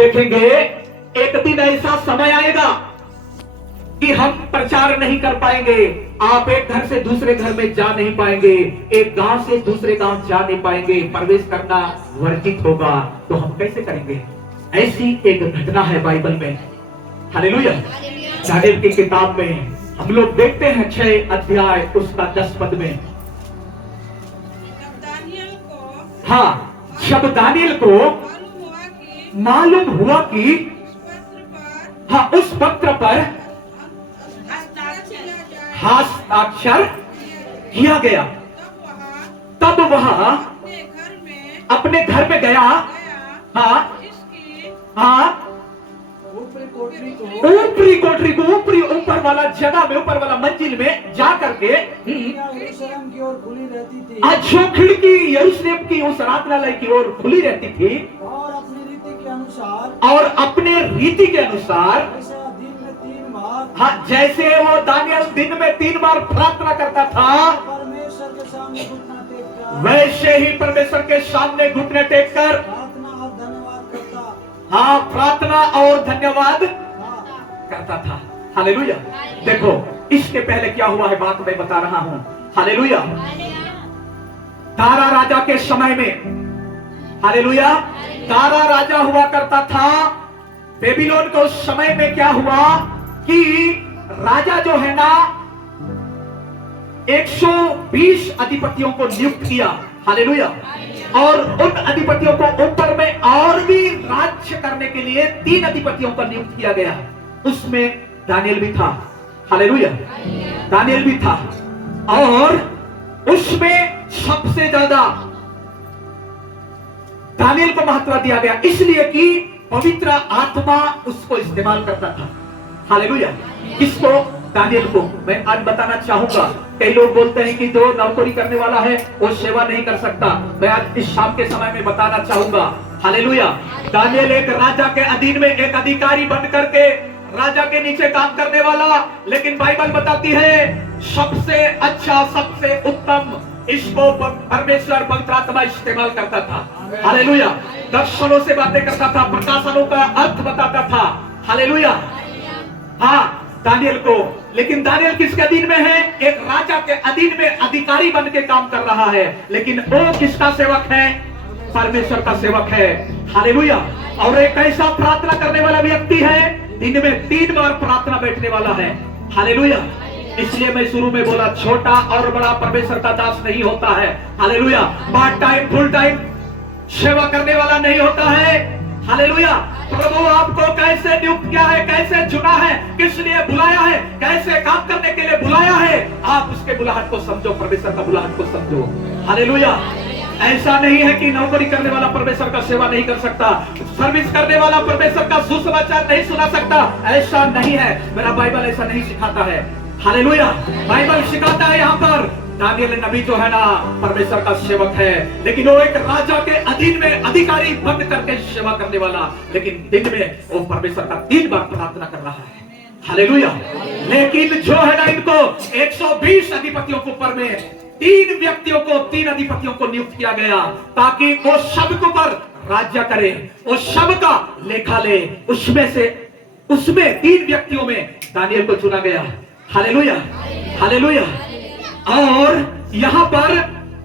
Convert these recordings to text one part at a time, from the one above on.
देखेंगे एक दिन ऐसा समय आएगा कि हम प्रचार नहीं कर पाएंगे। आप एक घर से दूसरे घर में जा नहीं पाएंगे, एक गांव से दूसरे गांव जा नहीं पाएंगे, प्रवेश करना वर्जित होगा। तो हम कैसे करेंगे? ऐसी एक घटना है बाइबल में। हालेलुया। दानियेल की किताब में हम लोग देखते हैं 6 अध्याय उसका 10 पद में। हाँ, जब दानियेल को मालूम हुआ कि हाँ उस पत्र पर हस्ताक्षर किया गया, तब वह अपने घर में गया। हाँ हाँ, ऊपरी कोठरी को, ऊपर वाला जगह में, ऊपर वाला मंजिल में जा करके यरूशलेम की ओर खुली रहती थी, जो खिड़की यरूशलेम की उस आराधनालय की ओर खुली रहती थी, और अपनी रीति के अनुसार, और अपने रीति के अनुसार दिन में 3 बार, हाँ जैसे वो दानियेल दिन में 3 बार प्रार्थना करता था, परमेश्वर के सामने घुटना टेककर, वैसे ही परमेश्वर के सामने घुटने टेक कर प्रार्थना और धन्यवाद करता। हाँ प्रार्थना और धन्यवाद करता था। हालेलुया। देखो इसके पहले क्या हुआ है बात मैं बता रहा हूं। हालेलुया। दारा राजा के समय में, हालेलुया, दारा राजा हुआ करता था। बेबीलोन के उस समय में क्या हुआ कि राजा जो है ना 120 अधिपतियों को नियुक्त किया। हालेलुया। और उन अधिपतियों को ऊपर में और भी राज्य करने के लिए 3 अधिपतियों को नियुक्त किया गया। उसमें दानियेल भी था। हालेलुया। दानियेल भी था, और उसमें सबसे ज्यादा दानियेल को महत्व दिया गया, इसलिए कि पवित्र आत्मा उसको इस्तेमाल करता था। हालेलुया। किसको? दानियेल को। मैं आज बताना चाहूंगा, कई लोग बोलते हैं कि जो नौकरी करने वाला है वो सेवा नहीं कर सकता। मैं आज इस शाम के समय में बताना चाहूंगा। हालेलुया। दानियेल एक राजा के अधीन में एक अधिकारी बन करके राजा के नीचे काम करने वाला, लेकिन बाइबल बताती है सबसे अच्छा, सबसे उत्तम इसको परमेश्वर पवित्र आत्मा इस्तेमाल करता था। हालेलुया। दर्शनों से बातें करता था, प्रकाशनों का अर्थ बताता था। हालेलुया। हाँ दानियेल को, लेकिन दानियेल किसके अधीन में है? एक राजा के अधीन में अधिकारी बन के काम कर रहा है, लेकिन वो किसका सेवक है? परमेश्वर का सेवक है। हालेलुया। और एक ऐसा प्रार्थना करने वाला व्यक्ति है, दिन में 3 बार प्रार्थना बैठने वाला है। हालेलुया। इसलिए मैं शुरू में बोला छोटा और बड़ा परमेश्वर का दास नहीं होता है। Hallelujah. Part time full time सेवा करने वाला नहीं होता है। हालेलुया। प्रभु आपको कैसे नियुक्त किया है, कैसे चुना है, किस लिए बुलाया है, कैसे काम करने के लिए बुलाया है, आप उसके बुलाहट को समझो, परमेश्वर का बुलाहट को समझो। हालेलुया। ऐसा नहीं है कि नौकरी करने वाला परमेश्वर का सेवा नहीं कर सकता, सर्विस करने वाला परमेश्वर का सुसमाचार नहीं सुना सकता, ऐसा नहीं है। मेरा बाइबल ऐसा नहीं सिखाता है। हालेलुया। बाइबल सिखाता है यहाँ पर दानियेल नबी जो है ना परमेश्वर का सेवक है, लेकिन वो एक राजा के अधीन में अधिकारी बन करके सेवा करने वाला, लेकिन दिन में वो परमेश्वर का 3 बार प्रार्थना कर रहा है। हालेलुया। लेकिन जो है ना इनको 120 अधिपतियों के ऊपर में 3 व्यक्तियों को, 3 अधिपतियों को नियुक्त किया गया, ताकि वो सबके ऊपर राज्य करे, वो सबका लेखा ले। उसमें 3 व्यक्तियों में दानियेल को चुना गया। हालेलुया। हालेलुया। और यहां पर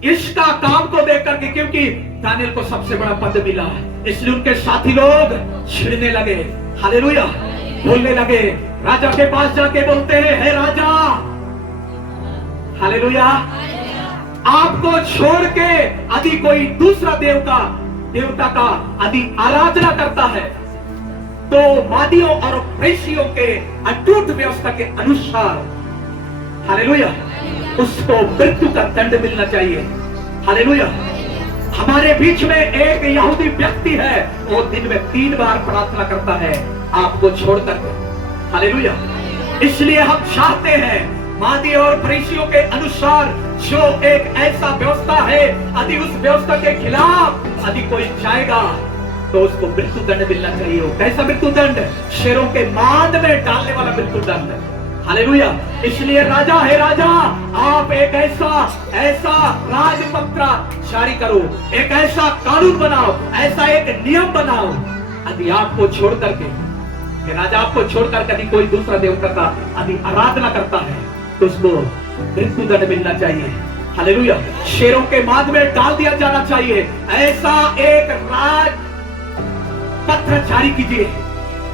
इसका काम को देख करके, क्योंकि दानियेल को सबसे बड़ा पद मिला, इसलिए उनके साथी लोग छिड़ने लगे। हालेलुया। बोलने लगे, राजा के पास जाके बोलते हैं, हे राजा, हालेलुया, आपको छोड़ के यदि कोई दूसरा देवता का यदि आराधना करता है तो मादियों और फरीसियों के अटूट व्यवस्था के अनुसार, हालेलुया, उसको मृत्यु का दंड मिलना चाहिए। हालेलुया। हमारे बीच में एक यहूदी व्यक्ति है, वो दिन में 3 बार प्रार्थना करता है आपको छोड़कर। हालेलुया। इसलिए हम चाहते हैं मादी और फरीसियों के अनुसार जो एक ऐसा व्यवस्था है, यदि उस व्यवस्था के खिलाफ यदि कोई जाएगा तो उसको मृत्यु दंड मिलना चाहिए। कैसा मृत्यु दंड? शेरों के मांद में डालने वाला मृत्यु दंड। हालेलुया। इसलिए राजा, हे राजा, आप एक ऐसा राजपत्र जारी करो, एक ऐसा कानून बनाओ, ऐसा एक नियम बनाओ, यदि आपको छोड़ करके, ये राजा आपको छोड़कर कभी कोई दूसरा देवता का यदि आराधना करता है तो उसको मृत्यु दंड मिलना चाहिए। हालेलुया। शेरों के माद में डाल दिया जाना चाहिए। ऐसा एक राज पत्र जारी कीजिए।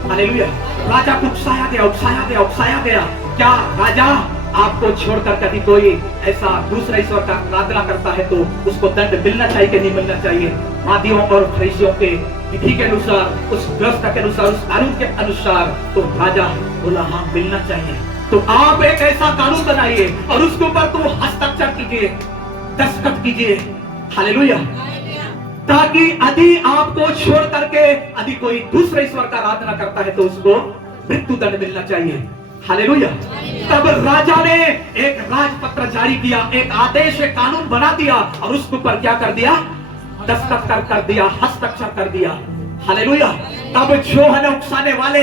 हालेलुया। राजा को उकसाया गया, उकसाया गया, उकसाया गया। क्या राजा आपको छोड़कर कभी कोई ऐसा दूसरा ईश्वर का आराधना करता है तो उसको दंड मिलना चाहिए कि नहीं मिलना चाहिए? मादियों और फरीसियों के विधि के अनुसार, उस व्यवस्था के अनुसार, उस कानून के अनुसार तो राजा बोला हाँ मिलना चाहिए। तो आप एक ऐसा कानून बनाइए और उसके ऊपर तो हस्ताक्षर कीजिए, दस्तखत कीजिए। हालेलुया। ताकि यदि आपको छोड़ करके यदि कोई दूसरे ईश्वर का आराधना करता है तो उसको मृत्यु दंड मिलना चाहिए। हालेलुया। तब राजा ने एक राजपत्र जारी किया, एक आदेश, एक कानून बना दिया और उसके ऊपर क्या कर दिया? दस्तखत कर दिया, हस्ताक्षर कर दिया। हालेलुया। तब जो है ना उकसाने वाले,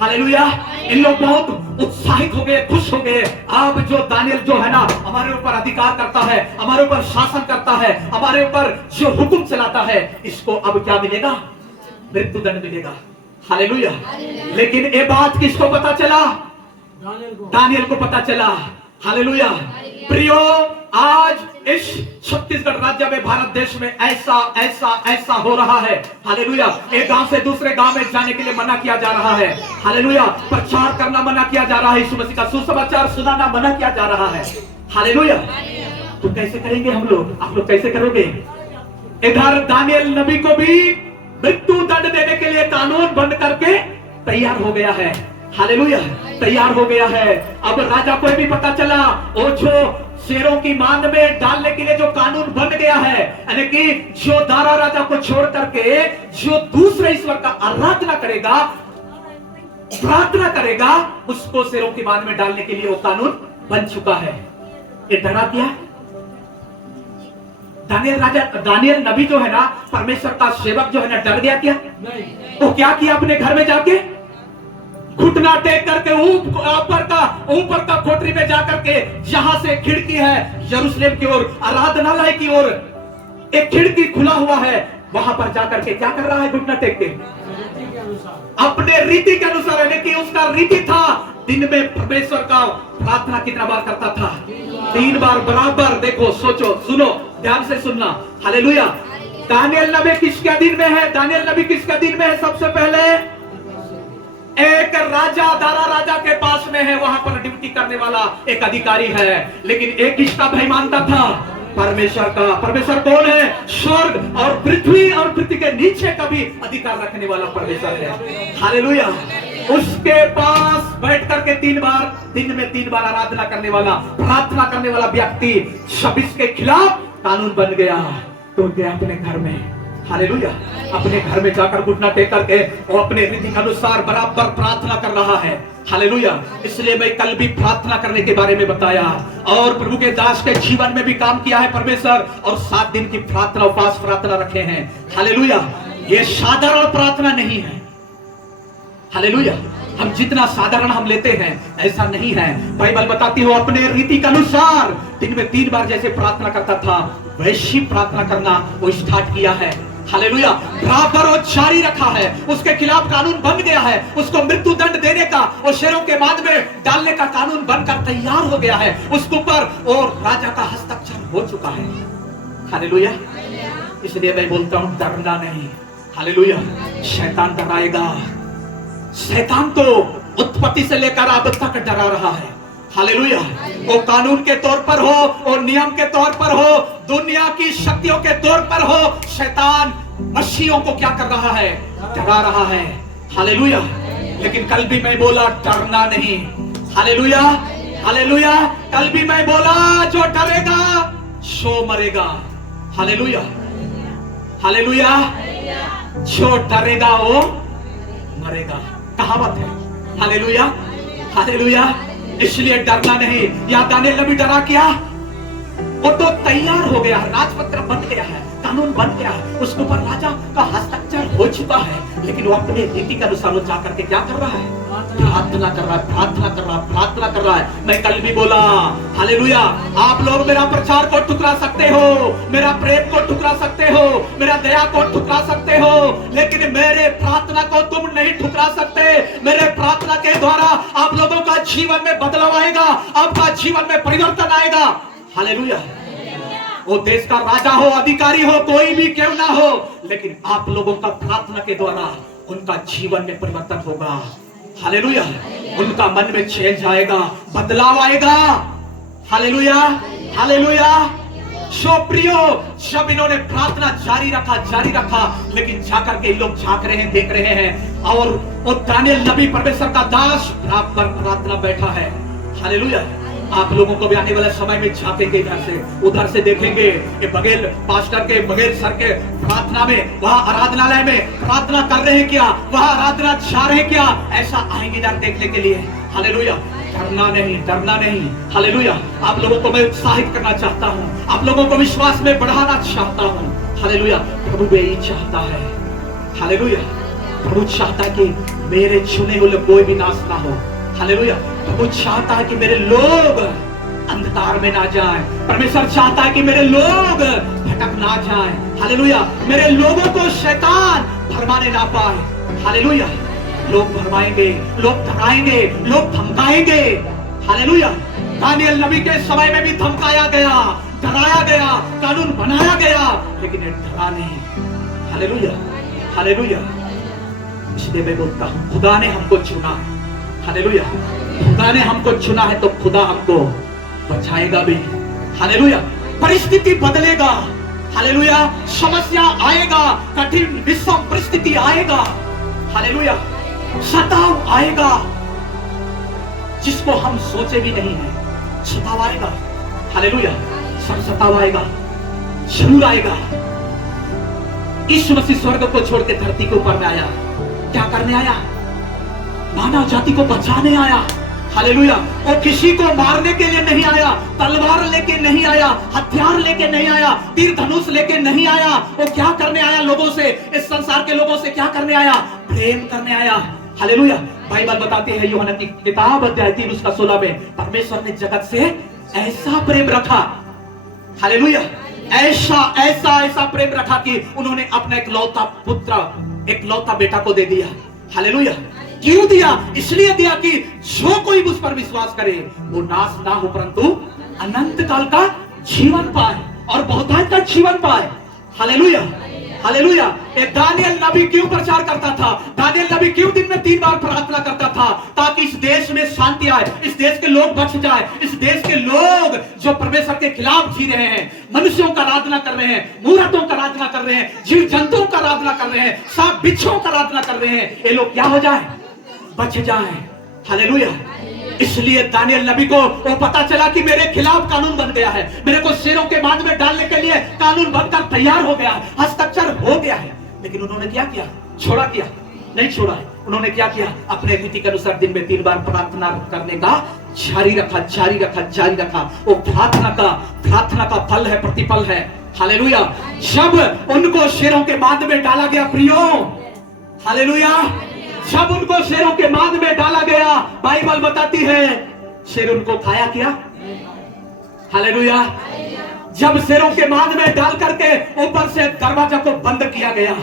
हालेलुया, इन लोग बहुत उत्साहित हो गए, खुश हो गए। अब जो दानियल जो है ना हमारे ऊपर अधिकार करता है, हमारे ऊपर शासन करता है, हमारे ऊपर जो हुक्म चलाता है, इसको अब क्या मिलेगा? मृत्यु दंड मिलेगा। हालेलुया। लेकिन ये बात किसको पता चला? दानियल को पता चला। हालेलुया। प्रियो, आज इस छत्तीसगढ़ राज्य में, भारत देश में ऐसा ऐसा ऐसा हो रहा है। हालेलुया। एक गांव से दूसरे गांव में जाने के लिए मना किया जा रहा है। हालेलुया। प्रचार करना मना किया जा रहा है, यीशु मसीह का सुसमाचार सुनाना मना किया जा रहा है। हालेलुया। तो कैसे करेंगे हम लोग? आप लोग कैसे करोगे? इधर दानियल नबी को भी मृत्यु दंड देने के लिए कानून बन करके तैयार हो गया है। हालेलुया। तैयार हो गया है। अब राजा को भी पता चला, वो जो शेरों की मांद में डालने के लिए जो कानून बन गया है, यानी कि जो दारा राजा को छोड़ करके जो दूसरे ईश्वर का आराधना करेगा, प्रार्थना करेगा, उसको शेरों की मांद में डालने के लिए वो कानून बन चुका है। ये डरा क्या? दानियल नबी जो है ना, परमेश्वर का सेवक जो है ना, डर गया क्या? नहीं। तो क्या किया? अपने घर में जाके घुटना टेक करके ऊपर का कोठरी में जाकर के, जहां से खिड़की है यरूशलेम की ओर, आराधनालय की ओर, एक खिड़की खुला हुआ है, वहां पर जाकर के क्या कर रहा है? घुटना टेक के अपने रीति के अनुसार, यानी कि उसका रीति था दिन में परमेश्वर का प्रार्थना कितना बार करता था? 3 बार बराबर। देखो, सोचो, सुनो, ध्यान से सुनना। हालेलुया। दानियल नबी किसके अधीन में है? दानियल नबी किसके अधीन में है? सबसे पहले एक राजा, दारा राजा के पास में है, वहां पर ड्यूटी करने वाला एक अधिकारी है। लेकिन एक किसका भाई मानता था? परमेश्वर का। परमेश्वर कौन है? स्वर्ग और पृथ्वी और पृथ्वी के नीचे का भी अधिकार रखने वाला परमेश्वर है। हालेलुया। उसके पास बैठ करके 3 बार, दिन में 3 बार आराधना करने वाला, प्रार्थना करने वाला व्यक्ति 26 के खिलाफ कानून बन गया। तो गया अपने घर में। हालेलुया। अपने घर में जाकर घुटना टेक करके वो अपने रीति के अनुसार बराबर प्रार्थना कर रहा है। हालेलुया। इसलिए मैं कल भी प्रार्थना करने के बारे में बताया और प्रभु के दास के जीवन में भी काम किया है परमेश्वर, और 7 दिन की प्रार्थना, उपवास प्रार्थना रखे हैं। हालेलुया। ये साधारण प्रार्थना नहीं है। हालेलुया। हम जितना साधारण हम लेते हैं ऐसा नहीं है। बाइबल बताती हो अपने रीति के अनुसार दिन में 3 बार जैसे प्रार्थना करता था, वैसी प्रार्थना करना वो स्टार्ट किया है। हालेलुया। बराबर वो जारी रखा है। उसके खिलाफ कानून बन गया है, उसको मृत्यु दंड देने का, वो शेरों के माद में डालने का कानून बनकर तैयार हो गया है। उसके ऊपर और राजा का हस्ताक्षर हो चुका है। हालेलुया। इसलिए मैं बोलता हूं, डरना नहीं। हालेलुया। शैतान डराएगा। शैतान तो उत्पत्ति से लेकर अब तक डरा रहा है। हालेलुया। वो कानून के तौर पर हो, वो नियम के तौर पर हो, दुनिया की शक्तियों के तौर पर हो, शैतान मसीहों को क्या कर रहा है? डरा रहा है। हालेलुया। लेकिन कल भी मैं बोला, डरना नहीं। हालेलुया। हालेलुया। कल भी मैं बोला, जो डरेगा सो मरेगा। हालेलुया। हालेलुया। जो डरेगा वो मरेगा, कहावत है। हालेलुया। हालेलुया। इसलिए डरना नहीं। या दानियल नबी डरा क्या? वो तो तैयार हो गया, राजपत्र बन गया है, कानून बन गया है, उसके ऊपर राजा का हस्ताक्षर हो चुका है। लेकिन वो अपने रीति के अनुसार जाकर के क्या कर रहा है? प्रार्थना कर रहा है, प्रार्थना कर रहा है, प्रार्थना कर रहा है। मैं कल भी बोला, हालेलुया, आप लोग मेरा प्रचार को ठुकरा सकते हो, मेरा प्रेम को ठुकरा सकते हो, मेरा दया को ठुकरा सकते हो, लेकिन मेरे प्रार्थना को तुम नहीं ठुकरा सकते। मेरे प्रार्थना के द्वारा आप लोगों का जीवन में बदलाव आएगा, आपका जीवन में परिवर्तन आएगा। हालेलुया। वो देश का राजा हो, अधिकारी हो, कोई भी क्यों ना हो, लेकिन आप लोगों का प्रार्थना के द्वारा उनका जीवन में परिवर्तन होगा। हालेलुया। उनका मन में चेंज आएगा, बदलाव आएगा। Hallelujah, hallelujah. सो प्रियो, जब इन्होंने प्रार्थना जारी रखा, लेकिन जाकर के लोग झांक रहे हैं, देख रहे हैं, और वो दानियेल नबी परमेश्वर का दास बराबर प्रार्थना बैठा है। हालेलुया। आप लोगों को भी आने वाले समय में झांकेंगे, इधर से उधर से देखेंगे कि बगैर पास्टर के, बगैर सर के प्रार्थना में, वहां आराधनालय में प्रार्थना कर रहे हैं क्या, वहां आराधना जा रहे हैं क्या, ऐसा आएंगे इधर देखने के लिए। हालेलुया। डरना नहीं, डरना नहीं। हालेलुया। आप लोगों को मैं उत्साहित करना चाहता हूं, आप लोगों को विश्वास में बढ़ाना चाहता हूं। हालेलुया। प्रभु भी यही चाहता है। हालेलुया। प्रभु चाहता है कि मेरे चुने हुए कोई भी नाश ना हो। हालेलुया। प्रभु चाहता है कि मेरे लोग अंधकार में ना जाएं। परमेश्वर चाहता है कि मेरे लोग भटक ना जाएं। हालेलुया। मेरे लोगों को शैतान भरमाने ना पाए। हालेलुया। लोग भरमाएंगे, लोग डराएंगे, लोग धमकाएंगे। हालेलुया। दानियेल नबी के समय में भी धमकाया गया, डराया गया, कानून बनाया गया, लेकिन डरा नहीं। Hallelujah, hallelujah. इसलिए मैं बोलता हूं, खुदा ने हमको चुना है। हालेलुया। खुदा ने हमको चुना है तो खुदा हमको बचाएगा भी। हालेलुया। परिस्थिति बदलेगा। हालेलुया। समस्या आएगा, कठिन विषम परिस्थिति आएगा। हालेलुया। सताव आएगा, जिसको हम सोचे भी नहीं है। सताव आएगा। हालेलुया। सब सताव आएगा, जरूर आएगा। यीशु मसीह स्वर्ग को छोड़ के धरती के ऊपर में आया, क्या करने आया? मानव जाति को बचाने आया। हालेलुया। वो किसी को मारने के लिए नहीं आया, तलवार लेके नहीं आया, हथियार लेके नहीं आया, तीर धनुष लेके नहीं आया। वो क्या करने आया? लोगों से, इस संसार के लोगों से क्या करने आया? प्रेम करने आया। हालेलुया। बाइबल बताती है, यूहन्ना की किताब अध्याय 3 उसका 16 में, परमेश्वर ने जगत से ऐसा प्रेम रखा। हालेलुया। ऐसा ऐसा ऐसा प्रेम रखा कि उन्होंने अपना इकलौता पुत्र, इकलौता बेटा को दे दिया। हालेलुया। क्यों दिया? इसलिए दिया कि जो कोई उस पर विश्वास करे वो नाश ना हो, परंतु अनंत काल का जीवन पाए और बहुतायत का जीवन पाए। Hallelujah, hallelujah. दानियेल नबी क्यों प्रचार करता था? दानियेल नबी क्यों दिन में 3 बार प्रार्थना करता था? ताकि इस देश में शांति आए, इस देश के लोग बच जाए, इस देश के लोग जो परमेश्वर के खिलाफ जी रहे हैं, मनुष्यों का आराधना कर रहे हैं, मूर्तों का आराधना कर रहे हैं, जीव जंतुओं का आराधना कर रहे हैं, सांप बिच्छुओं का आराधना कर रहे हैं, ये लोग क्या हो जाए? बच जाए। हालेलुया। इसलिए दानियेल नबी को वो पता चला कि मेरे खिलाफ कानून बन गया है, मेरे को शेरों के बांध में डालने के लिए कानून बनकर तैयार हो गया है, हस्ताक्षर हो गया है। लेकिन उन्होंने क्या किया? छोड़ा किया? नहीं छोड़ा है। उन्होंने क्या किया? अपने रीति के अनुसार दिन में 3 बार प्रार्थना करने का जारी रखा, जारी रखा, जारी रखा। वो प्रार्थना का फल है, प्रतिफल है। हालेलुया। जब उनको शेरों के बांध में डाला गया प्रियो, हालेलुया, जब उनको शेरों के बांध में डाला गया, बाइबल बताती है शेर उनको खाया क्या? हालेलुया। जब शेरों के बांध में डाल करके ऊपर से दरवाजा को बंद किया गया।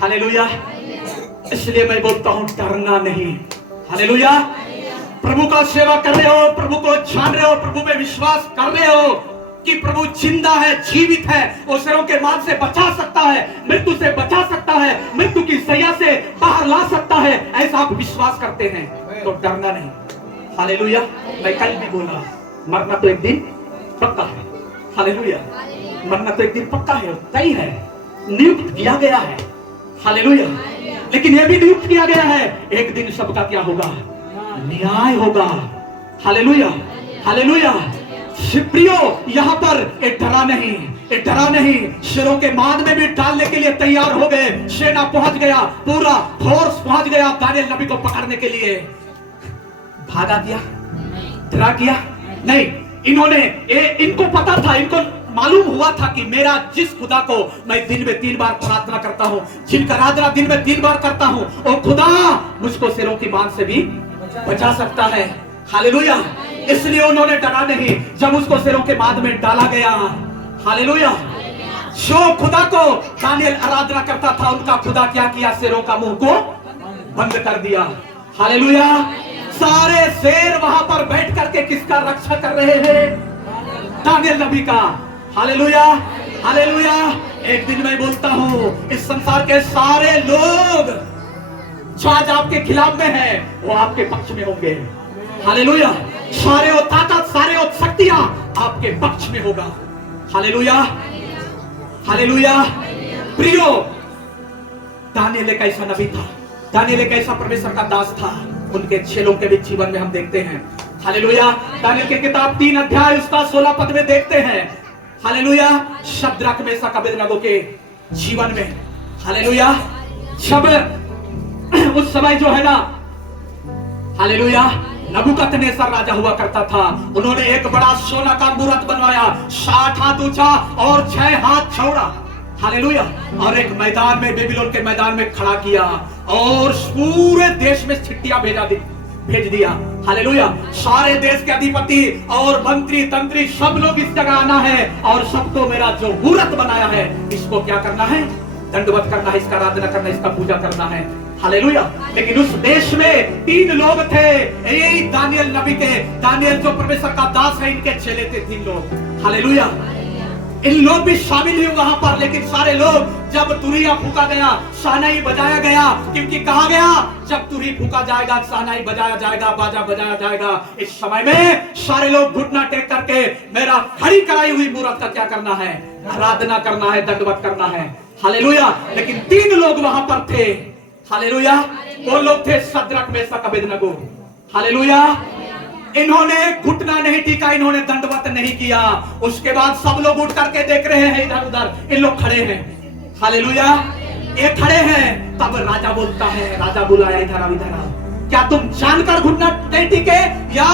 हालेलुया। इसलिए मैं बोलता हूं, डरना नहीं। हालेलुया। प्रभु का सेवा कर रहे हो, प्रभु को जान रहे हो, प्रभु में विश्वास कर रहे हो कि प्रभु जिंदा है, जीवित है, वो शेरों के बांध से बचा सकता है, मृत्यु से बचा सकता है, मृत्यु की सैया से बाहर ला सकता है, ऐसा आप विश्वास करते हैं तो डरना नहीं। हालेलुया। मैं कल भी बोला, मरना तो एक दिन पक्का है। हालेलुया। मरना तो एक दिन पक्का है, तय है, नियुक्त किया गया है। हालेलुया। लेकिन यह भी नियुक्त किया गया है, एक दिन सबका क्या होगा? न्याय होगा। Hallelujah, hallelujah. प्रियो, यहाँ पर एक डरा नहीं, एक डरा नहीं। शेरों के बांध में भी डालने के लिए तैयार हो गए, सेना पहुंच गया, पूरा फोर्स पहुंच गया दानियेल नबी को पकड़ने के लिए। भागा दिया? डरा किया? नहीं। इन्होंने इनको पता था, इनको मालूम हुआ था कि मेरा जिस खुदा को मैं दिन में 3 बार प्रार्थना करता हूं, जिनका आराधना दिन में 3 बार करता हूं, वो खुदा मुझको शेरों की बांध से भी बचा सकता है। हालेलुया। इसलिए उन्होंने डरा नहीं जब उसको शेरों के बांध में डाला गया। हालेलुया। जो खुदा को दानियल आराधना करता था, उनका खुदा क्या किया? शेरों का मुंह को बंद कर दिया। हालेलुया। सारे शेर वहां पर बैठ करके किसका रक्षा कर रहे हैं? दानियल नबी का। Hallelujah, hallelujah. एक दिन मैं बोलता हूं, इस संसार के सारे लोग जो आज आपके खिलाफ में है, वो आपके पक्ष में होंगे। हालेलुया। सारे वो ताकत, सारे वो शक्तियां आपके पक्ष में होगा। Hallelujah, hallelujah. प्रियो, दानियल एक ऐसा नबी था, दानियल एक ऐसा परमेश्वर का दास था। उनके चेलों के भी जीवन में हम देखते हैं। हालेलुया। दानियल की किताब 3 अध्याय उसका 16 पद में देखते हैं। हालेलुया। शद्रक, मेशक, अबेदनगो के जीवन में, हालेलुया, जब उस समय जो है ना, हालेलुया, नबूकदनेस्सर राजा हुआ करता था। उन्होंने एक बड़ा सोना का मूरत बनवाया, 60 हाथ ऊंचा और 6 हाथ चौड़ा। हालेलुया। और एक मैदान में, बेबीलोन के मैदान में खड़ा किया और पूरे देश में चिट्ठियां भेज दिया। हालेलुया। सारे देश के अधिपति और मंत्री तंत्री सब लोग इस जगह आना है और सबको मेरा जो मूरत बनाया है, इसको क्या करना है? दंडवत करना है, इसका आराधना करना है, इसका पूजा करना है। हालेलुया। लेकिन उस देश में 3 लोग थे, यही दानियल नबी के, दानियल जो परमेश्वर का दास है, इनके चेले थे 3 लोग। हालेलुया। इन लोग भी शामिल हुए वहां पर, लेकिन सारे लोग, जब तुरिया फूका गया, शहनाई बजाया गया, क्योंकि कहा गया जब तुरी फूका जाएगा, शहनाई बजाया जाएगा, बाजा बजाया जाएगा, इस समय में सारे लोग घुटना टेक करके मेरा खड़ी कराई हुई मूरत का क्या करना है? आराधना करना है, दंडवत करना है। हालेलुया। लेकिन 3 लोग वहां पर थे। हालेलुया। कौन लोग थे? Shadrach, Meshach, Abednego. हालेलुया। इन्होंने घुटना नहीं टीका, इन्होंने दंडवत नहीं किया। उसके बाद सब लोग उठ करके देख रहे हैं इधर उधर, इन लोग खड़े हैं। हालेलुया। ये खड़े हैं। तब राजा बोलता है, राजा बुलाया, इधर आओ, इधर आओ। क्या तुम जानकर घुटना नहीं टीके या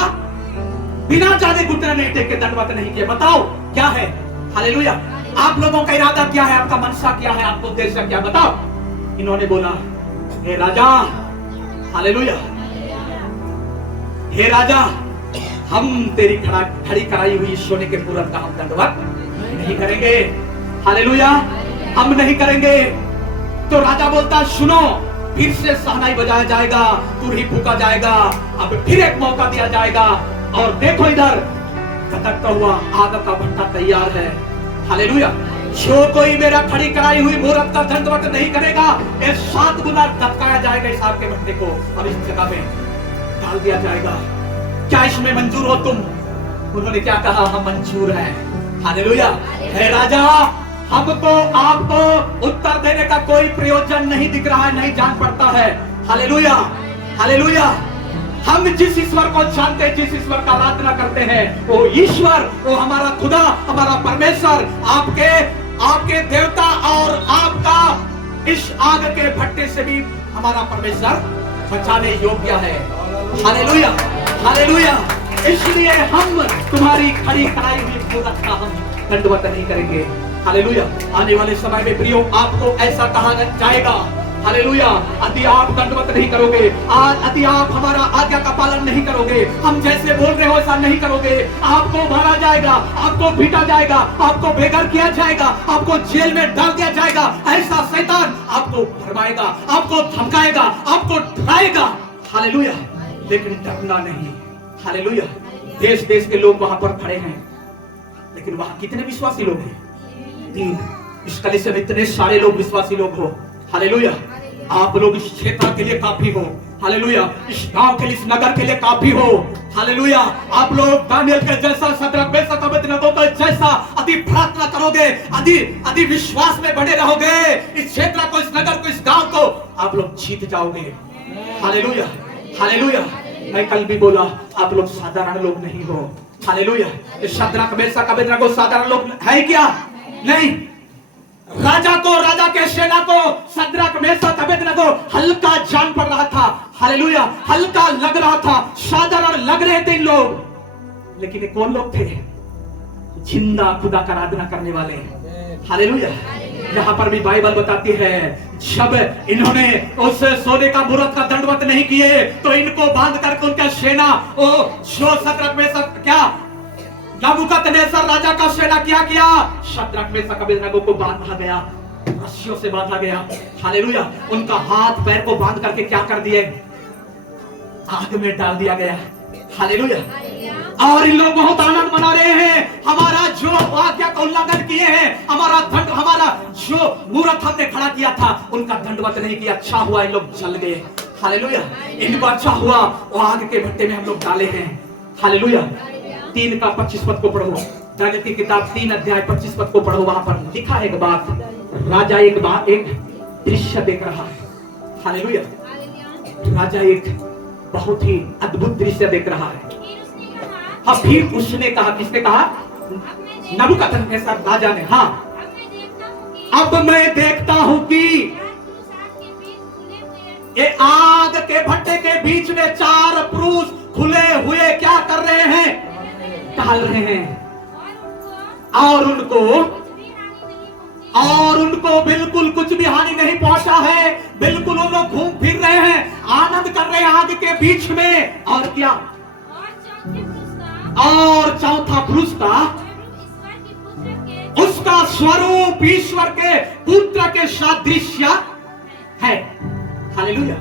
बिना जाने घुटना नहीं टेके, दंडवत नहीं किए? बताओ क्या है? हालेलुया। आप लोगों का इरादा क्या है? आपका मनसा क्या है? आपको उद्देश्य क्या? बताओ। इन्होंने बोला, हे राजा, हालेलुया, हे राजा, हम तेरी खड़ी कराई हुई सोने के मूरत का हम दंडवत नहीं करेंगे। हालेलुया। हम नहीं करेंगे। तो राजा बोलता, सुनो, फिर से शहनाई बजाया जाएगा, तुरही फूका जाएगा, अब फिर एक मौका दिया जाएगा। और देखो इधर धधकता हुआ आग का भट्टा तैयार है। हालेलुया। जो कोई मेरा खड़ी कराई हुई मूरत का दंडवत नहीं करेगा, ये 7 गुना धधकाया जाएगा इस आग के भट्टे को और इस जगह में डाल दिया जाएगा। क्या इसमें मंजूर हो तुम? उन्होंने क्या कहा? हम मंजूर हैं। हालेलुया। हे राजा, हमको आपको उत्तर देने का कोई प्रयोजन नहीं दिख रहा है, नहीं जान पड़ता है। Hallelujah, hallelujah. हम जिस ईश्वर को जानते हैं, जिस ईश्वर का आराधना करते हैं, वो ईश्वर, वो हमारा खुदा, हमारा परमेश्वर, आपके देवता और आपका इस आग के भट्टे से भी हमारा परमेश्वर बचाने योग्य है। Hallelujah, hallelujah. इसलिए हम तुम्हारी खड़ी कराई हुई मूरत का हम दंडवत नहीं करेंगे। हालेलुया। आने वाले समय में प्रियो, आपको ऐसा कहा जाएगा, हालेलुया, यदि आप दंडवत नहीं करोगे, यदि आप हमारा आज्ञा का पालन नहीं करोगे, हम जैसे बोल रहे हो ऐसा नहीं करोगे, आपको मारा जाएगा, आपको पीटा जाएगा, आपको बेघर किया जाएगा, आपको जेल में डाल दिया जाएगा। ऐसा शैतान आपको भरमाएगा, आपको धमकाएगा, आपको डराएगा। हालेलुया। लेकिन डरना नहीं। हालेलुया। देश देश के लोग वहां पर खड़े हैं, लेकिन वहां कितने विश्वासी लोग हैं? 3। इस कलीसिया में इतने सारे लोग विश्वासी लोग हो। हालेलुया। आप लोग इस क्षेत्र के लिए काफी हो। हालेलुया। इस गांव के लिए, इस नगर के लिए काफी हो। हालेलुया। आप लोग दानियल के जैसा, शद्रक, मेशक, अबेदनगो के जैसा यदि प्रार्थना करोगे, यदि विश्वास में बने रहोगे, इस क्षेत्र को, इस नगर को, इस गांव को आप लोग जीत जाओगे। Hallelujah, hallelujah. मैं कल भी बोला, आप लोग साधारण लोग नहीं हो। हालेलुया। शद्रक, मेशक, अबेदनगो साधारण लोग है क्या? नहीं। राजा को, राजा के सेना को शद्रक, मेशक, अबेदनगो हल्का जान पड़ रहा था। हालेलुया। हल्का लग रहा था, साधारण लग रहे थे इन लोग, लेकिन ये कौन लोग थे? जिंदा खुदा का आराधना करने वाले हैं। हालेलुया। यहाँ पर भी बाइबल बताती है जब इन्होंने उस सोने का मूर्त का दंडवत नहीं किए तो इनको बांध करके उनका सेना जो शद्रक में सब क्या नबूकदनेस्सर राजा का सेना क्या किया, शद्रक में अबेदनगो को बांधा गया, रस्सियों से बांधा गया। हालेलुया। उनका हाथ पैर को बांध करके क्या कर दिए, आग में डाल दिया गया। हालेलुया। और इन लोग बहुत आनंद मना रहे हैं, हमारा जो आज्ञा का उल्लंघन किए हैं, हमारा जो मूर्त हमने खड़ा किया था उनका दंडवत नहीं किया, अच्छा हुआ इन लोग जल गए। हालेलुया। इनको अच्छा हुआ वो आग के भट्टे में हम लोग डाले हैं। हालेलुया। 3 का 25 पद को पढ़ो, दानियेल की किताब 3 अध्याय 25 पद को पढ़ो। वहां पर लिखा है एक बात, राजा एक दृश्य देख रहा है। हालेलुया। राजा एक बहुत ही अद्भुत दृश्य देख रहा है। फिर उसने कहा, किसने कहा, नबूकदनेस्सर राजा ने, हाँ अब मैं देखता हूं कि ये आग के भट्टे के बीच में 4 पुरुष खुले हुए क्या कर रहे हैं, टहल रहे हैं, और उनको बिल्कुल कुछ भी हानि नहीं पहुंचा है। बिल्कुल वो लोग घूम फिर रहे हैं, आनंद कर रहे हैं आग के बीच में। और क्या, और चौथा पुरुष का उसका स्वरूप ईश्वर के पुत्र के सादृश्य है। हालेलुया।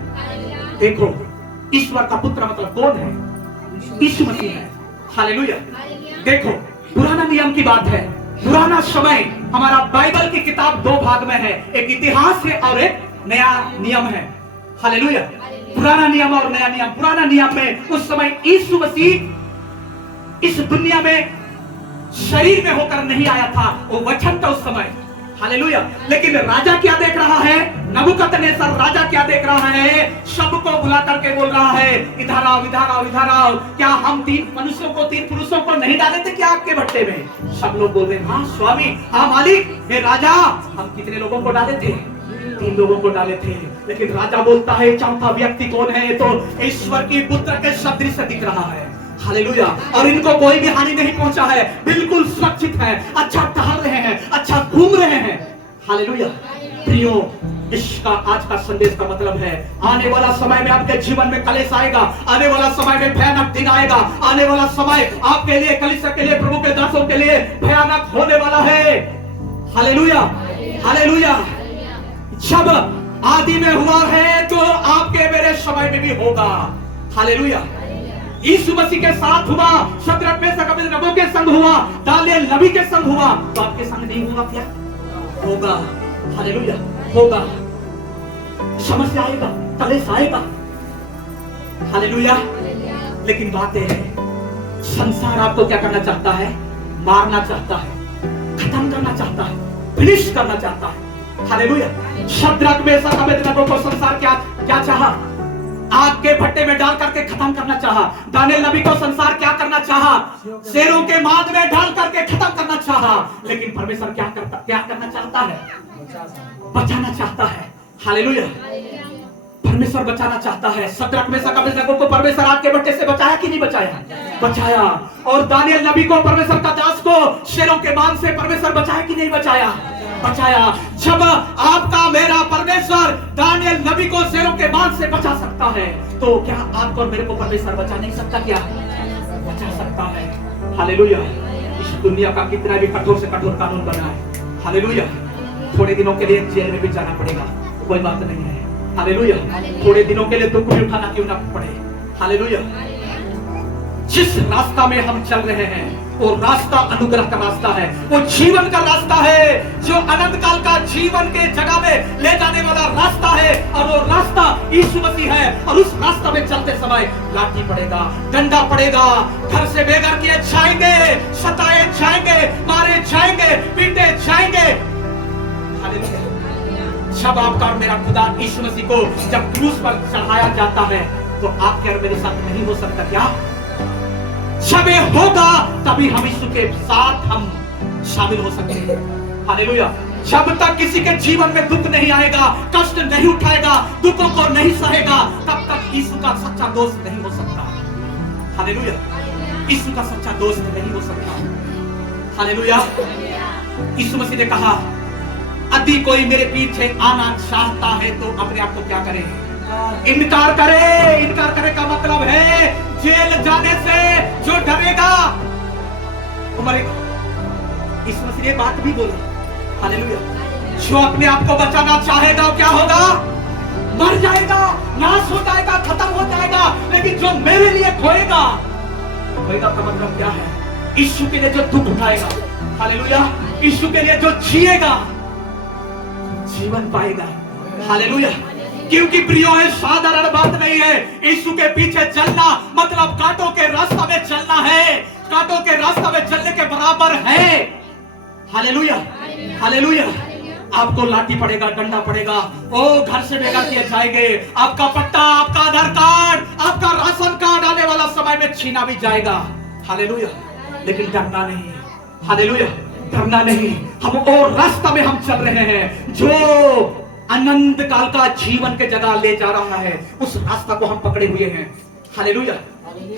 देखो, ईश्वर का पुत्र मतलब कौन है, यीशु मसीह है। हालेलुया। देखो, पुराना नियम की बात है, पुराना समय, हमारा बाइबल की किताब 2 भाग में है, एक इतिहास है और एक नया नियम है। हालेलुया। पुराना नियम और नया नियम। पुराना नियम में उस समय यीशु मसीह इस दुनिया में शरीर में होकर नहीं आया था, वो वचन था उस समय। हालेलुया। लेकिन राजा क्या देख रहा है, नबूकदनेस्सर राजा क्या देख रहा है, सबको बुला करके बोल रहा है, इधर आओ, इधर आओ, इधर आओ। क्या हम 3 मनुष्यों को, 3 पुरुषों को नहीं डाले थे क्या आपके भट्टे में? सब लोग बोल रहे हैं, हाँ स्वामी, हाँ मालिक, हे राजा, हम कितने लोगों को डाले थे? 3 लोगों को डाले थे। लेकिन राजा बोलता है चौथा व्यक्ति कौन है, तो ईश्वर की पुत्र के सदृश दिख रहा है। हालेलुया। और इनको कोई भी हानि नहीं पहुंचा है, बिल्कुल सुरक्षित है, अच्छा टहल रहे हैं, अच्छा घूम रहे हैं। हालेलुया। प्रियो, इसका आज का संदेश का मतलब है, आने वाला समय में आपके जीवन में कलेश आएगा, आने वाला समय में भयानक दिन आएगा, आने वाला समय आपके लिए, कलीसिया के लिए, प्रभु के दासों के लिए भयानक होने वाला है। हालेलुया। हालेलुया। जब आदि में हुआ है तो आपके मेरे समय में भी होगा। हालेलुया। यीशु मसीह के साथ हुआ, शद्रक मेशक अबेदनगो के संग हुआ, दानियेल नबी के संग हुआ, तो आपके संग नहीं हुआ क्या? होगा। हालेलुया। होगा। समस्या आएगा, कलेश आएगा। हालेलुया। लेकिन बात है, संसार आपको क्या करना चाहता है? मारना चाहता है, खत्म करना चाहता है, फिनिश करना चाहता है। हालेलुया। शद्रक मेशक अबेदनगो को संसार क्या चाहा? आग के भट्टे में डाल करके खत्म करना चाहा। दानियेल नबी को संसार क्या करना चाहा? शेरों के मांद में डाल करके खत्म करना चाहा। लेकिन परमेश्वर क्या करना चाहता है? बचाना चाहता है। हालेलुया। परमेश्वर बचाना चाहता है। शद्रक मेशक अबेदनगो को परमेश्वर आग के भट्टे से बचाया कि नहीं बचाया? बचाया। और दानियेल नबी को, परमेश्वर का दास को, शेरों के मांद से परमेश्वर बचाया कि नहीं बचाया? बचाया। जब आपका मेरा परमेश्वर दानियेल नबी को शेरों के मांद से बचा सकता है, तो क्या आपको और मेरे को परमेश्वर बचा नहीं सकता? क्या बचा सकता है? हालेलुया। इस दुनिया का कितना भी कठोर से कठोर कानून बना है, हालेलुया, थोड़े दिनों के लिए जेल में भी जाना पड़ेगा, कोई बात नहीं है। हालेलुया। थोड़े दिनों के लिए दुख भी उठाना क्यों ना पड़े। हालेलुया। जिस रास्ता में हम चल रहे हैं वो रास्ता अनुग्रह का रास्ता है, वो जीवन का रास्ता है, जो अनंत काल का जीवन के जगह में ले जाने वाला रास्ता है, और वो रास्ता यीशु मसीह है। और उस रास्ता में चलते समय लाठी पड़ेगा, डंडा पड़ेगा, घर से बेघर किए जाएंगे, सताए जाएंगे, मारे जाएंगे, पीटे जाएंगे। हालेलुया। जब आपका और मेरा खुदा यीशु मसीह को जब क्रूस पर चढ़ाया जाता है, तो आपके और मेरे साथ नहीं हो सकता क्या? जब ये होगा तभी हम यीशु के साथ हम शामिल हो सकते हैं। हालेलुया। जब तक किसी के जीवन में दुख नहीं आएगा, कष्ट नहीं उठाएगा, दुखों को नहीं सहेगा, तब तक यीशु का सच्चा दोस्त नहीं हो सकता। हालेलुया। यीशु का सच्चा दोस्त नहीं हो सकता। हालेलुया। यीशु मसीह ने कहा, यदि कोई मेरे पीछे आना चाहता है तो अपने आप को क्या करे? इनकार करे। इनकार करे का मतलब है जेल जाने से जो डरेगा वो मरेगा। यीशु मसीह ने बात भी बोला, हालेलुया। जो अपने आप को बचाना चाहेगा क्या होगा? मर जाएगा, नाश हो जाएगा, खत्म हो जाएगा। लेकिन जो मेरे लिए खोएगा, खोएगा का मतलब क्या है? यीशु के लिए जो दुख उठाएगा, हालेलुया, यीशु के लिए जो जिएगा, जीवन पाएगा, हालेलुया। क्योंकि प्रियो है, साधारण बात नहीं है। यीशु के पीछे चलना मतलब कांटों के रास्ता में चलना है। कांटों के रास्ता में चलने के बराबर है, हालेलुया, हालेलुया। आपको लाठी पड़ेगा, डंडा पड़ेगा, ओ घर से बेघर किए जाएंगे, आपका पट्टा, आपका आधार कार्ड, आपका राशन कार्ड आने वाला समय में छीना भी जाएगा, हालेलुया। लेकिन डरना नहीं, हालेलुया, डरना नहीं। हम और रास्ता में हम चल रहे हैं जो अनंत काल का जीवन के जगह ले जा रहा है। उस रास्ता को हम पकड़े हुए हैं, हालेलुया,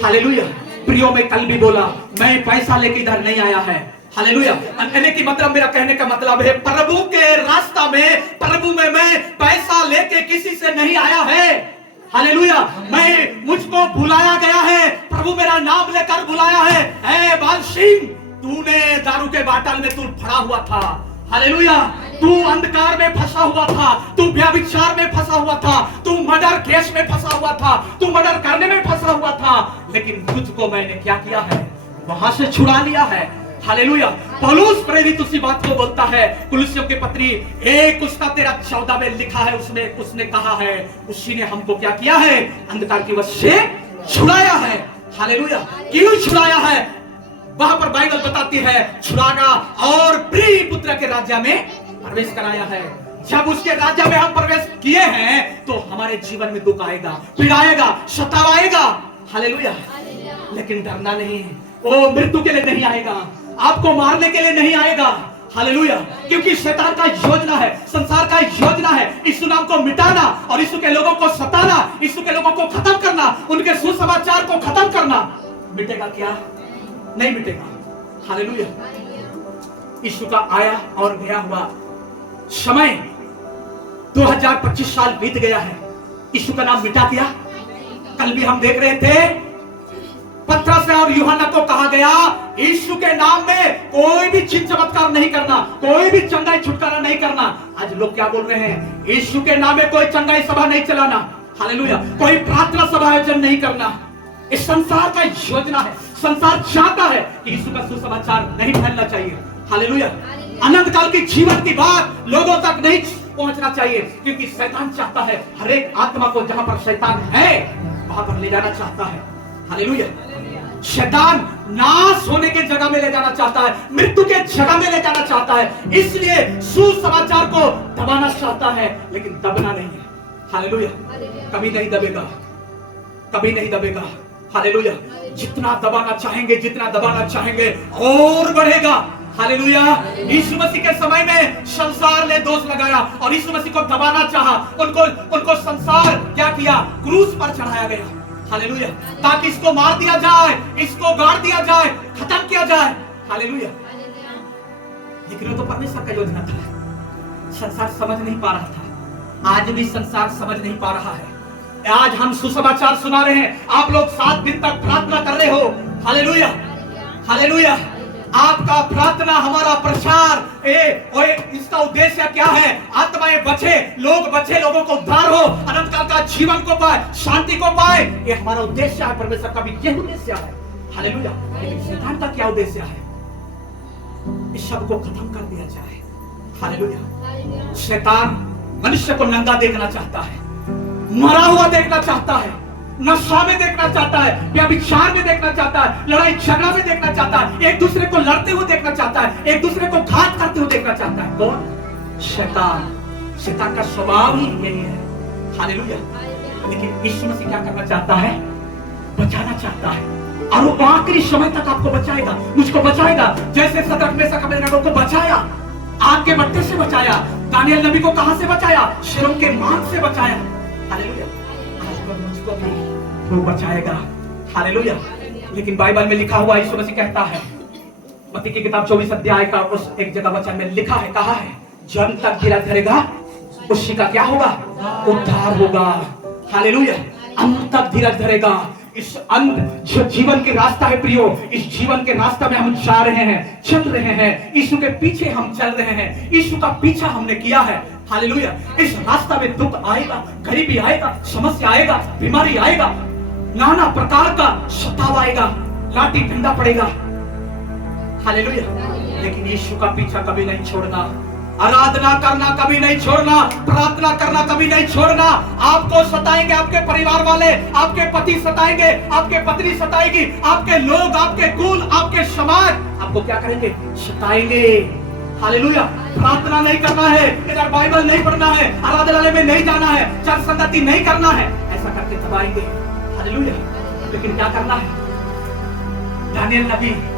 हालेलुया। प्रियो में कल भी बोला, मैं पैसा लेके इधर नहीं आया है, हालेलुया। कहने की मतलब, मेरा कहने का मतलब है प्रभु के रास्ता में, प्रभु में मैं पैसा लेके किसी से नहीं आया है, हालेलुया। मैं, मुझको बुलाया गया है, प्रभु मेरा नाम लेकर बुलाया है। ए बाल सिंह, तूने दारू के बाटल में तू फड़ा हुआ था, हालेलुया। तू अंधकार में फंसा हुआ था, तू व्यभिचार में फंसा हुआ था, तू मर्डर केस में फंसा हुआ था, तू मर्डर करने में फंसा हुआ था। लेकिन तुझको मैंने क्या किया है? वहां से छुड़ा लिया है, हालेलुया। पौलुस प्रेरित उसी बात को बोलता है। कुलुस्सियों की पत्री 1 उसका 13-14 में लिखा है, उसने कहा है, उसी ने हमको क्या किया है? अंधकार की वश से छुड़ाया है, हालेलुया। क्यों छुड़ाया है? वहां पर बाइबल बताती है, छुड़ाना और प्रिय पुत्र के राज्य में प्रवेश कराया है। जब उसके राज्य में हम प्रवेश किए हैं तो हमारे जीवन में दुख आएगा, पीड़ाएगा, सतावाएगा, हालेलुया। लेकिन डरना नहीं, वो मृत्यु के लिए नहीं आएगा, आपको मारने के लिए नहीं आएगा, हालेलुया। क्योंकि शैतान का योजना है, संसार का योजना है यीशु नाम को मिटाना और यीशु के लोगों को सताना, यीशु के लोगों को खत्म करना, उनके सुसमाचार को खत्म करना। मिटेगा क्या? नहीं मिटेगा, हालेलुया। यीशु का आया और गया हुआ समय 2025 साल बीत गया है, यीशु का नाम मिटा दिया? कल भी हम देख रहे थे, पतरस और यूहन्ना को कहा गया यीशु के नाम में कोई भी चिन्ह चमत्कार नहीं करना, कोई भी चंगाई छुटकारा नहीं करना। आज लोग क्या बोल रहे हैं? यीशु के नाम में कोई चंगाई सभा नहीं चलाना, हालेलुया। कोई प्रार्थना सभा आयोजन नहीं करना। इस संसार का योजना है, संसार चाहता है कि यीशु का सुसमाचार नहीं फैलना चाहिए, हालेलुया। अनंत काल की जीवन की बात लोगों तक नहीं पहुंचना चाहिए, क्योंकि शैतान चाहता है हर एक आत्मा को जहां पर शैतान है वहां पर ले जाना चाहता है, हालेलुया। शैतान नाश होने के जगह में ले जाना चाहता है, मृत्यु के जगह में ले जाना चाहता है, इसलिए सुसमाचार को दबाना चाहता है, लेकिन दबना नहीं है, हालेलुया। कभी नहीं दबेगा, कभी नहीं दबेगा, हालेलुया। जितना दबाना चाहेंगे, जितना दबाना चाहेंगे और बढ़ेगा, हालेलुया। यीशु मसीह के समय में संसार ने दोष लगाया और यीशु मसीह को दबाना चाहा, उनको संसार क्या किया? क्रूस पर चढ़ाया गया, हालेलुया, ताकि इसको मार दिया जाए, इसको गाड़ दिया जाए, खत्म किया जाए, हालेलुया। लेकिन वो तो परमेश्वर का योजना था, संसार समझ नहीं पा रहा था। आज भी संसार समझ नहीं पा रहा है। आज हम सुसमाचार सुना रहे हैं, आप लोग 7 दिन तक प्रार्थना कर रहे हो, हालेलुया, हालेलुया। आपका प्रार्थना, हमारा प्रचार, इसका उद्देश्य क्या है? आत्माएं बचे, लोग बचे, लोगों को उद्धार हो, अनंत काल का जीवन को पाए, शांति को पाए, ये हमारा उद्देश्य है। परमेश्वर का भी यह उद्देश्य है, हालेलुया। लेकिन शैतान का क्या उद्देश्य है? इस सब को खत्म कर दिया जाए, हालेलुया। शैतान मनुष्य को नंगा देखना चाहता है, मरा हुआ देखना चाहता है, नशा में देखना चाहता है, व्यभिचार में देखना चाहता है, लड़ाई झगड़ा में देखना चाहता है, एक दूसरे को लड़ते हुए देखना चाहता है, एक दूसरे को घात करते हुए देखना चाहता है। कौन? शैतान। शैतान का स्वभाव ही यही है, हालेलुया। लेकिन यीशु मसीह क्या करना चाहता है? बचाना चाहता है, और वो आखिरी समय तक आपको बचाएगा, मुझको बचाएगा। जैसे सदरक मेशक अबेदनगो को बचाया, आग के भट्टे से बचाया, दानियल नबी को कहां से बचाया? शेरों के मांस से बचाया, हालेलुया। आज मुझको भी वो बचाएगा, हालेलुया। लेकिन बाइबल में लिखा हुआ यीशु मसीह कहता है, उत्पत्ति की किताब 24 अध्याय का उस एक जगह वचन में लिखा है, कहा है, जब तक धीरज धरेगा उसी का क्या होगा? उद्धार होगा। हालेलुया। अंत तक धीरज धरेगा। इस अंत जो जीवन के रास्ता है प्रियो, इस जीवन के रास्ता में हम जा रहे हैं, चल रहे हैं, यीशु के पीछे हम चल रहे हैं, यीशु का पीछा हमने किया है। हालेलुया। इस रास्ता में दुख आएगा, गरीबी आएगा, समस्या आएगा, बीमारी आएगा, नाना प्रकार का सताव आएगा, लाठी डंडा पड़ेगा। हालेलुया। लेकिन यीशु का पीछा कभी नहीं छोड़ना, आराधना करना कभी नहीं छोड़ना, प्रार्थना करना कभी नहीं छोड़ना। आपको सताएंगे आपके परिवार वाले, आपके पति सताएंगे, आपके पत्नी सताएगी, आपके लोग, आपके कुल, आपके समाज आपको क्या करेंगे? सताएंगे। हालेलुया। प्रार्थना नहीं करना है, इधर बाइबल नहीं पढ़ना है, आराधनालय में नहीं जाना है, चर्च संगति नहीं करना है, ऐसा करके दबाएंगे। हालेलुया। लेकिन क्या करना है? दानियल नबी